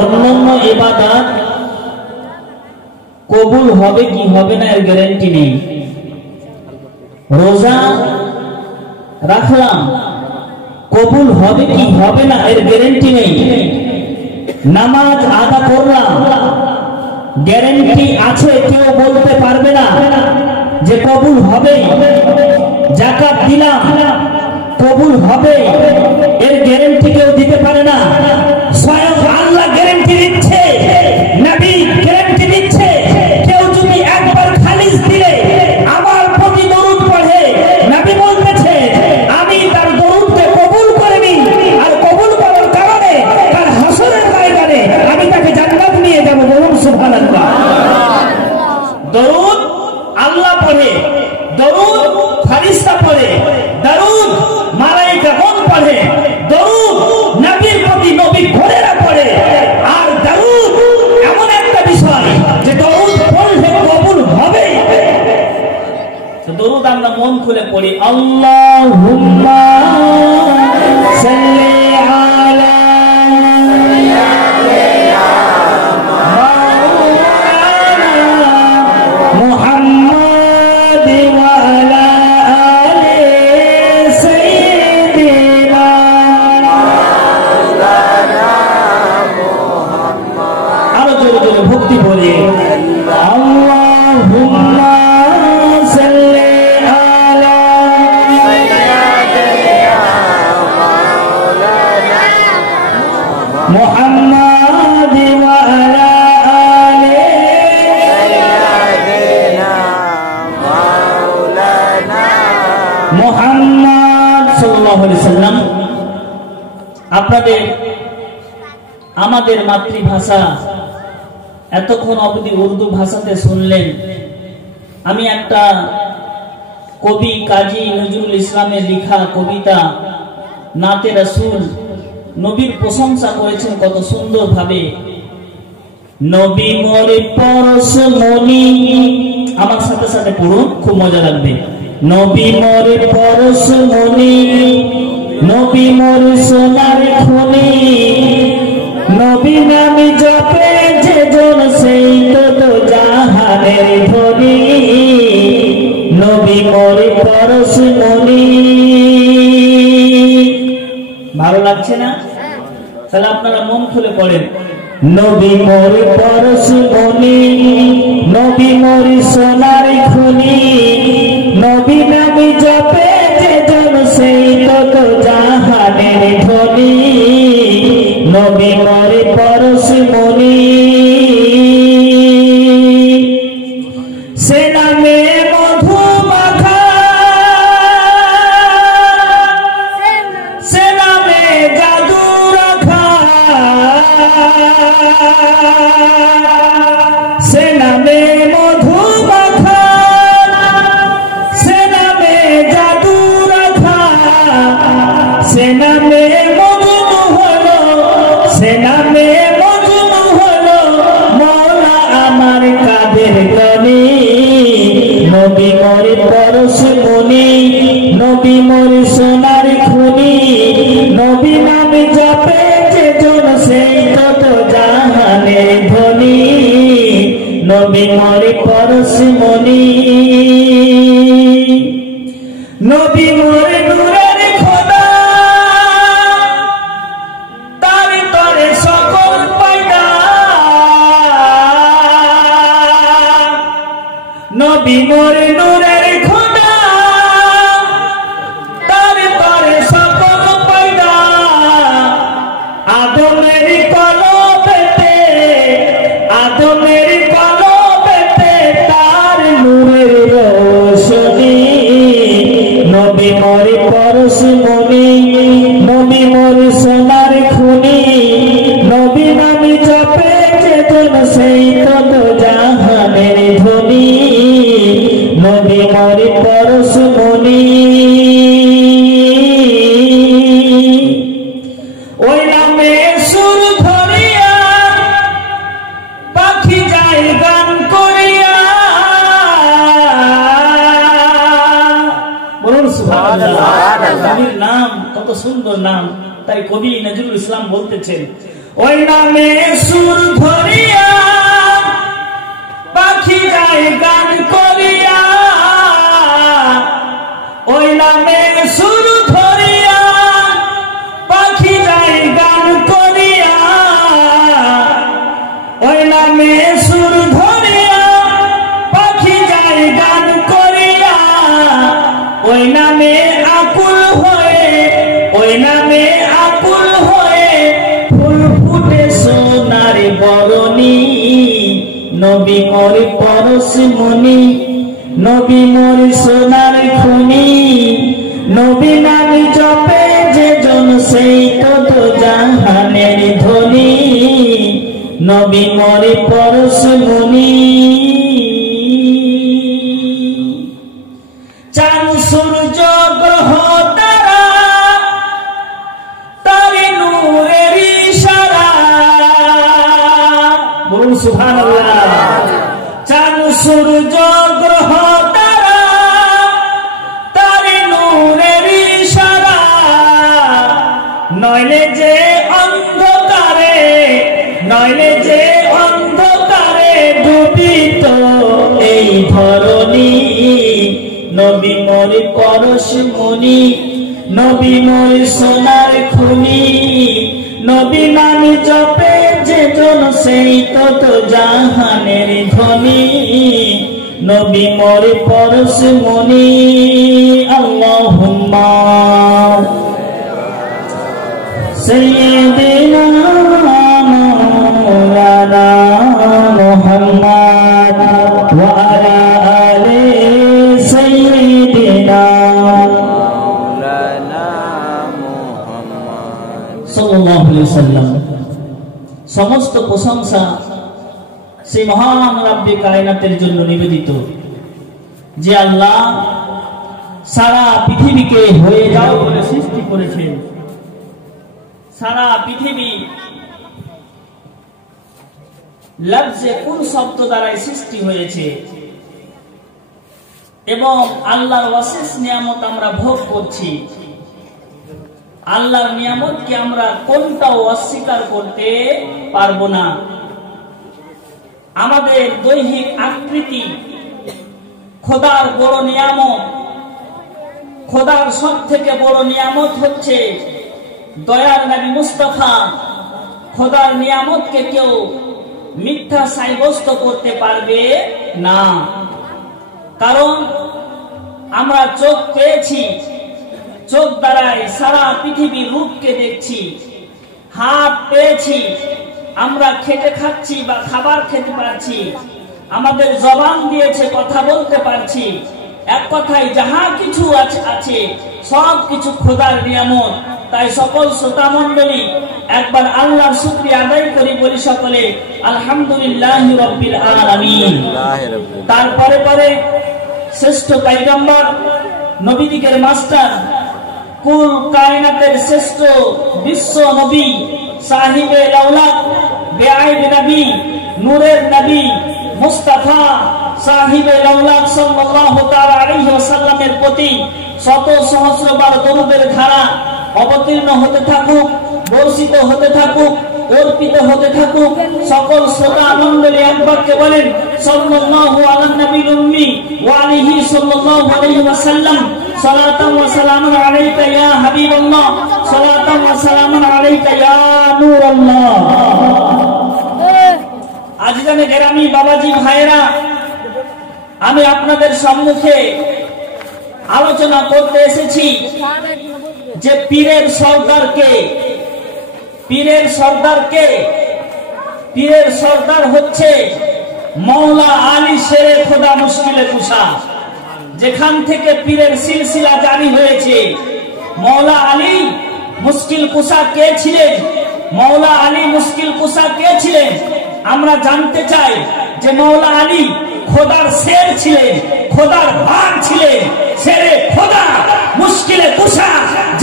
অন্যান্য ইবাদত কবুল হবে কি হবে না এর গ্যারান্টি নেই। রোজা রাখলাম, কবুল হবে কি হবে না এর গ্যারান্টি নেই। নামাজ আদা করলাম, গ্যারান্টি আছে কেউ বলতে পারবে না যে কবুল হবে। যাকাত দিলাম, কবুল হবে এর গ্যারান্টি কেউ দিতে পারে না। স্বয়ং আল্লাহ গ্যারান্টি দিচ্ছে, নবী গ্যারান্টি দিচ্ছে। কেউ যদি একবার খালিস দিলে আমার প্রতি দরুদ পড়ে, নবী বলতেছে আমি তার দরুদকে কবুল করে নিই, আর কবুল করার কারণে তার হাসরের ময়দানে আমি তাকে জান্নাত নিয়ে যাব। বলুন সুবহানাল্লাহ। দরুদ আল্লাহ পড়ে, দরুদ ফেরেশতা পড়ে, দরুদ মালায়েকাগণ পড়ে, দরুদ নবীর প্রতি নবী ঘরেরা পড়ে। আর দরুদ এমন একটা বিষয় যে দরুদ পড়লে কবুল হবে। তো দরুদ আমরা মন খুলে পড়ি। আল্লাহুম্মা সাল্লি আলা ভক্তি বলে আল্লাহুম্মা সাল্লি আলা মুহাম্মাদ ওয়া আলা আলি সাইয়্যিদিনা মাওলানা মুহাম্মদ সাল্লাল্লাহু আলাইহি সাল্লাম। আপনাদের আমাদের মাতৃভাষা এতক্ষণ অবধি উর্দু ভাষাতে শুনলেন। আমি একটা কবি কাজী নজরুল ইসলামের লেখা কবিতা নাতে রাসূল নবীর প্রশংসা করেছেন কত সুন্দর ভাবে। নবী মোরে পরশমণি, আমার সাথে সাথে পড়ুন, খুব মজা লাগবে। নবী মোরে পরশমণি, নবী মোরে সোনার খনি, নবী নামে জপে যে জন সেই তো জাহানের ধনী, নবী মোরে পরশমণি। ভালো লাগছে না? তাহলে আপনারা মন খুলে পড়েন। নবী মোরে পরশমণি, নবী মোরে সোনার খনি, নবী নামে জপে যে জন সেই তো জাহানের ধনী, নবী মোরে পরশমণি। সে নামে মধু মাখা, সে নামে জাদু রাখা, সে নামে মধু মাখা, সে নামে জাদু রাখা, সে নামে মজনু হলো, সে নামে মজনু হলো মওলা আমার কাদের গনি। নবী মোরে পরশমণি, নবী মোরে সোনার খনি, নবী নামে জপে যে জন সেই তো জাহানের ধনী, নবী মোরে পরশমণি। নবী মোরে নূরের খোদা, তার তরে সকল পয়দা, নবী মোরে নূরের খোদা, তার তরে সকল পয়দা। আদমের কলবেতে, আদমের কলবেতে তার নূরের রোশনী, নবী মোরে পরশমণি, নবী মোরে সোনার খনি, নবী নামে জপে যে জন সেই তো জাহানের ধনী, নবী মোরে পরশমণি। ওই নামে সুর ধরিয়া পাখি যায় গান করিয়া। বলুন সুবহানাল্লাহ। নবীর নাম কত সুন্দর নাম, তাই কবি নজরুল ইসলাম বলতেছেন ওই নামে সুর ধরিয়া পাখি যায় গান করিয়া ওই নামে সুর ধরিয়া পাখি যায় গান করিয়া ওই নামে সুর ধরিয়া পাখি যায় গান করিয়া ওই নামে আকুল হয়ে ওই নামে আকুল হয়ে ফুল ফুটে সোনার বরণী নবী মোর পরশমণি নবী মোর সোনার খনি নবী নাম জপে যে জন সেই তত জাহানের ধ্বনি নবী মোর পরশমণি চাঁদ সূর্য গ্রহ তারা তারে নূরের ইশারা বলুন সুবহানাল্লাহ চাঁদ সূর্য গ্রহ তারা তারে নূরের ইশারা নইলে যে অন্ধকারে নইলে যে অন্ধকারে ডুবিত এই ধরণী নবী মোর পরশমণি নবী মোর সোনার খনি নবী নাম জপে যে জন সেই তত জাহানের ধ্বনি নবী মোর পরশমণি আল্লাহুম্মা সাইয়্যিদিনা মাওলানা মুহাম্মদ ওয়া আলা আলি সাইয়্যিদিনা মাওলানা মুহাম্মদ সাল্লাল্লাহু আলাইহি ওয়াসাল্লাম। সমস্ত প্রশংসা সেই মহান রাব্বে কায়নাতের জন্য নিবেদিত, যে আল্লাহ সারা পৃথিবীকে হয়ে যাও বলে সৃষ্টি করেছেন। সারা পৃথিবী লফজে কুন শব্দ দ্বারা সৃষ্টি হয়েছে এবং আল্লাহর অশেষ নিয়ামত আমরা ভোগ করছি। আল্লাহর নিয়ামতকে আমরা কোনটাও অস্বীকার করতে পারবো না। আমাদের দৈহিক আকৃতি খোদার বড় নিয়ামত। খোদার সব থেকে বড় নিয়ামত হচ্ছে দয়ার নবী মুস্তাফা। খোদার নিয়ামতকে কেউ মিথ্যা সাব্যস্ত করতে পারবে না, কারণ আমরা চোখ পেয়েছি, চোখ দ্বারাই সারা পৃথিবীর রূপকে দেখছি। হাত পেয়েছি, আমরা খেতে খাচ্ছি বা খাবার খেতে পারছি। আমাদের জবান দিয়েছে, কথা বলতে পারছি। এক কথায় যাহা কিছু আছে সব কিছু খোদার নিয়ামত। তাই সকল শ্রোতা মণ্ডলী একবার আল্লাহর শুকরিয়া আদায় করি, বলি সকলে আলহামদুলিল্লাহি রাব্বিল আলামিন। তারপরে পরে শ্রেষ্ঠ পয়গম্বর, নবীদিগের মাস্টার, কুল কায়নাতের শ্রেষ্ঠ বিশ্ব নবী, সাহিবে লাউলাদ, বেআইব নবী, নূরের নবী মুস্তাফা সাহিবে লাউলাদ সাল্লাল্লাহু তাআলা আলাইহি ওয়াসাল্লামের প্রতি শত সহস্রবার দরুদের ধারা অবতীর্ণ হতে থাকুক, বর্ষিত হতে থাকুক, অর্পিত হতে থাকুক। সকল শ্রোতা মণ্ডলী একবারকে বলেন সাল্লাল্লাহু আলান নবীল উম্মি ওয়া আলিহি সাল্লাল্লাহু আলাইহি ওয়াসাল্লাম সালাতান ওয়া সালামান আলাইকা ইয়া হাবিবাল্লাহ সালাতান ওয়া সালামান আলাইকা ইয়া নূরাল্লাহ। আজিজানে গেরামি বাবাজি ভাইরা, আমি আপনাদের সম্মুখে আলোচনা করতে এসেছি যে পীরের সর্দারকে। পীরের সর্দারকে পীরের সর্দার হচ্ছে মওলা আলী শেরে খোদা মুশকিলে কুশা। যেখান থেকে পীরের সিলসিলা জারি হয়েছে, মওলা আলী মুশকিল কুশা কে ছিলেন? মওলা আলী মুশকিল কুশা কে ছিলেন? আমরা জানতে চাই যে মওলা আলী খোদার শের ছিলেন, খোদার বান ছিলেন, শেরে খোদা মুশকিলে কুশা,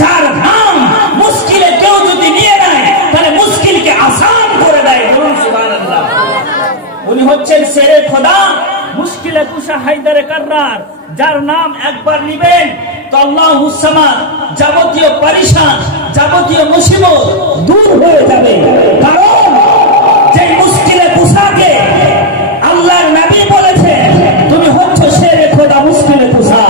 যার নাম মুশকিলে কেউ যদি নিয়ে নেয় তাহলে মুশকিলকে আসান করে দেয়। বলুন সুবহানাল্লাহ। উনি হচ্ছেন শেরে খোদা মুশকিলে কুশা হায়দারে কাররার, যার নাম একবার নিবেন তো আল্লাহুস সামাদ, যাবতীয় পরিশান, যাবতীয় মুসিবত দূর হয়ে যাবে। কারণ যে मुश्किल कुशा